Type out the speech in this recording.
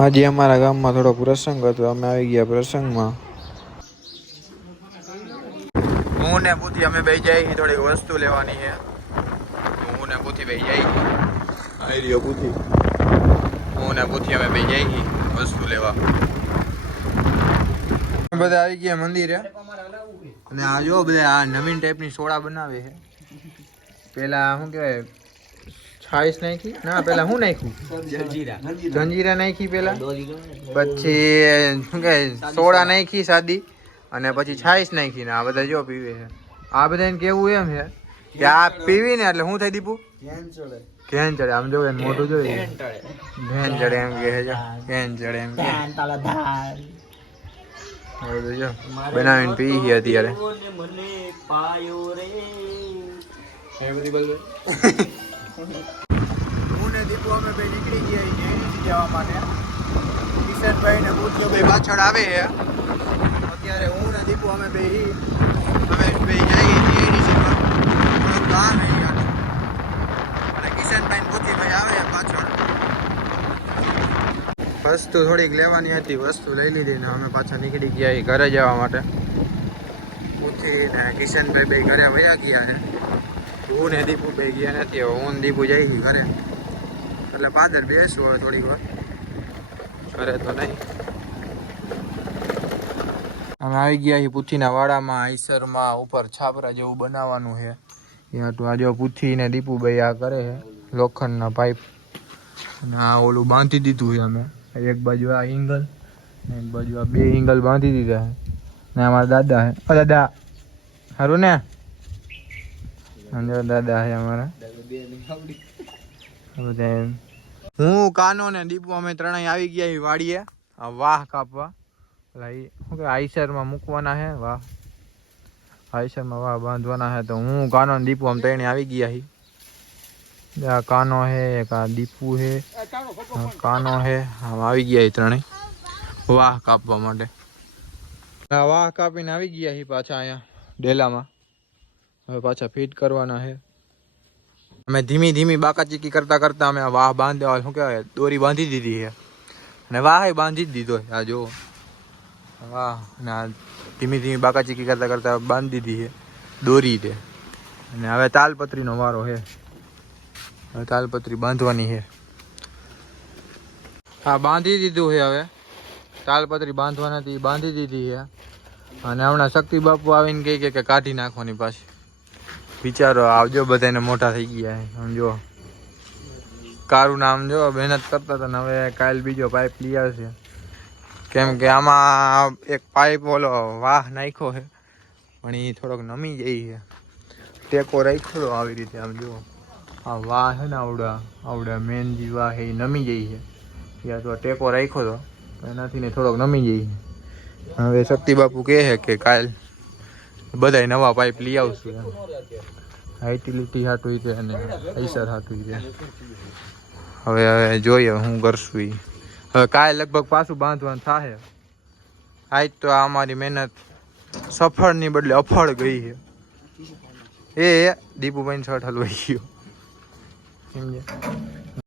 આજે અમારા ગામમાં થોડો પ્રસંગ હતો, અમે આવી ગયા પ્રસંગમાં. હું ને પૂથી અમે બે જાય થોડીક વસ્તુ લેવાની છે. હું ને પૂથી બે જાય આવી રહ્યો પૂથી. હું ને પૂથી અમે બે જાય વસ્તુ લેવા. બધા આવી ગયા મંદિરે અને આ જો બધા આ નવીન ટાઈપની સોડા બનાવે છે. પેલા શું કહેવાય છાશ નાખી ના, પેલા શું નાખ્યું જંજીરા નાખી પેલા, પછી શું કહેવાય સોડા નાખી સાદી, અને પછી છાશ નાખી ને આ બધા જો પીવે છે. આ બધાને કેવું એમ છે કે આ પીવી ને એટલે શું થાય દીપુ? ઘેન ચડે. આમ જો મોટું જોયું ઘેન ચડે એમ કે છે. ઘેન ચડે એમ કે બનાવીને પી છે અત્યારે. હું ને દીપુ અમે બે નીકળી ગયા જૈનથી જવા માટે. કિશનભાઈ ને પૂછ્યો ભાઈ પાછળ આવે છે. અત્યારે હું ને દીપુ અમે બે જઈએ જૈનથી થોડુંક કામ છે અને કિશનભાઈ ને પૂછીભાઈ આવે પાછળ. વસ્તુ થોડીક લેવાની હતી, વસ્તુ લઈ લીધી ને અમે પાછા નીકળી ગયા ઘરે જવા માટે. પૂછી ને કિશનભાઈ બે ઘરે વયા ગયા છે. હું ને દીપુ બે ગયા નથી. હવે હું દીપુ જઈ ઘરે, એટલે પાદર બેસું હવે થોડીક વાર. ઘરે તો નહીં. અમે આવી ગયા છીએ પૂથીના વાડામાં. આઈસરમાં ઉપર છાપરા જેવું બનાવવાનું છે. ત્યાં તો આ જો પૂથી ને દીપુ બે આ કરે છે લોખંડના પાઇપ. અને આ ઓલું બાંધી દીધું છે અમે. એક બાજુ આ એંગલ ને એક બાજુ આ બે એંગલ બાંધી દીધા છે. ને અમારા દાદા છે. દાદા સારું ને? દાદા છે અમારા. હું કાનો ને દીપુ અમે ત્રણેય આવી ગયા વાડીએ વાહ કાપવા. શું કે આઈસરમાં મૂકવાના છે વાહ. આઈસરમાં વાહ બાંધવાના છે. તો હું કાનો ને દીપુ આમ ત્રણે આવી ગયા છીએ. આ કાનો હે, એક આ દીપુ હે, કાનો હે. આમ આવી ગયા ત્રણેય વાહ કાપવા માટે. વાહ કાપીને આવી ગયા છીએ પાછા અહીંયા ડેલામાં. હવે પાછા ફિટ કરવાના છે. અમે ધીમી ધીમી બાકાચીકી કરતા કરતા અમે વાહ બાંધવા શું કહેવાય દોરી બાંધી દીધી છે. અને વાહ બાંધી જ દીધો છે. આ જો વાહ ને ધીમી ધીમી બાકાચીકી કરતા કરતા બાંધી દીધી છે દોરી છે. અને હવે તાલપત્રીનો વારો છે. હવે તાલપત્રી બાંધવાની છે. હા બાંધી દીધું છે. હવે તાલપત્રી બાંધવા નથી, બાંધી દીધી છે. અને હમણાં શક્તિ બાપુ આવીને કહે કે કાઢી નાખવાની પાછી. વિચારો આવજો બધાને મોટા થઈ ગયા છે. સમજો કારું નામ જો મહેનત કરતા હતા ને હવે કાલ બીજો પાઇપ લઈ આવશે. કેમ કે આમાં એક પાઇપ ઓલો વાહ નાખ્યો છે પણ એ થોડોક નમી જાય છે. ટેકો રાખ્યો આવી રીતે. આમ જુઓ આ વાહ છે ને આવડા મેન જે વાહ એ નમી જાય છે. ત્યાં તો ટેકો રાખ્યો હતો એનાથી ને થોડોક નમી જાય છે. હવે શક્તિ બાપુ કહે છે કે કાલ બધાય નવા પાઇપ લઈ આવશું. આઈટીલીટી હાટું છે અને આઈસર હાટું છે. હવે જોઈએ હું કરશું એ. હવે કાલે લગભગ પાછું બાંધવાનું થાય. આજ તો આ અમારી મહેનત સફળની બદલે અફળ ગઈ છે. એ દીપુભાઈ શર્ટ હલવાઈ ગયો સમજે.